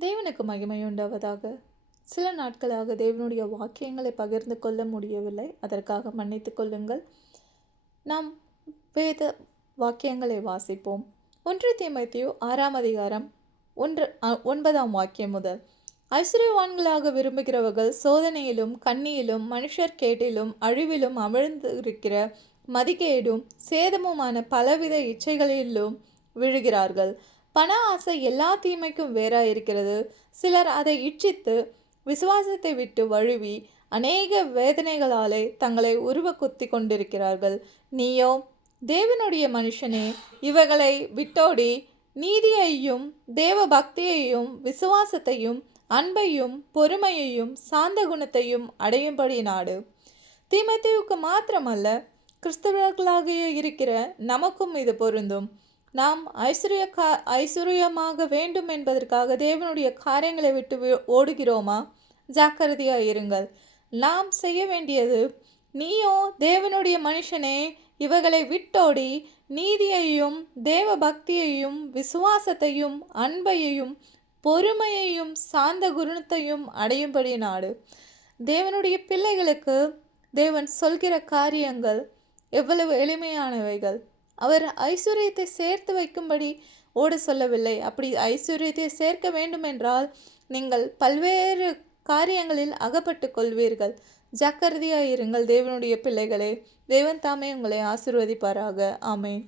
தேவனுக்கு மகிமை உண்டாவதாக. சில நாட்களாக தேவனுடைய வாக்கியங்களை பகிர்ந்து கொள்ள முடியவில்லை. அதற்காக மன்னித்து கொள்ளுங்கள். நாம் வேத வாக்கியங்களை வாசிப்போம். ஒன்று தீமைத்தியோ ஆறாம் அதிகாரம் ஒன்று ஒன்பதாம் வாக்கியம் முதல். ஐஸ்வர்யவான்களாக விரும்புகிறவர்கள் சோதனையிலும் கண்ணியிலும் மனுஷர் கேட்டிலும் அழிவிலும் அமிழ்ந்திருக்கிற மதிக்கேடும் சேதமுமான பலவித இச்சைகளிலும் விழுகிறார்கள். பண ஆசை எல்லா தீமைக்கும் வேறாயிருக்கிறது சிலர் அதை இச்சித்து விசுவாசத்தை விட்டு வழுவி அநேக வேதனைகளாலே தங்களை உருவ குத்தி கொண்டிருக்கிறார்கள். நீயோ தேவனுடைய மனுஷனே இவைகளை விட்டோடி நீதியையும் தேவ பக்தியையும் விசுவாசத்தையும் அன்பையும் பொறுமையையும் சாந்த குணத்தையும் அடையும்படி நாடு. தீமத்தேவுக்கு மாத்திரமல்ல கிறிஸ்தவர்களாகிய இருக்கிற நமக்கும் இது பொருந்தும். நாம் ஐஸ்வர்ய கா ஐஸ்வர்யமாக வேண்டும் என்பதற்காக தேவனுடைய காரியங்களை விட்டு வி- ஓடுகிறோமா? ஜாக்கிரதையாக இருங்கள். நாம் செய்ய வேண்டியது நீயோ தேவனுடைய மனுஷனே இவைகளை விட்டோடி நீதியையும் தேவ பக்தியையும் விசுவாசத்தையும் அன்பையையும் பொறுமையையும் சாந்த குருணத்தையும் அடையும்படி நாடு. தேவனுடைய பிள்ளைகளுக்கு தேவன் சொல்கிற காரியங்கள் எவ்வளவு எளிமையானவைகள். அவர் ஐஸ்வர்யத்தை சேர்த்து வைக்கும்படி ஓட சொல்லவில்லை. அப்படி ஐஸ்வர்யத்தை சேர்க்க வேண்டுமென்றால் நீங்கள் பல்வேறு காரியங்களில் அகப்பட்டு கொள்வீர்கள். ஜாக்கிரதையாயிருங்கள் தேவனுடைய பிள்ளைகளே. தேவன் தாமே உங்களை ஆசிர்வதிப்பாராக. ஆமேன்.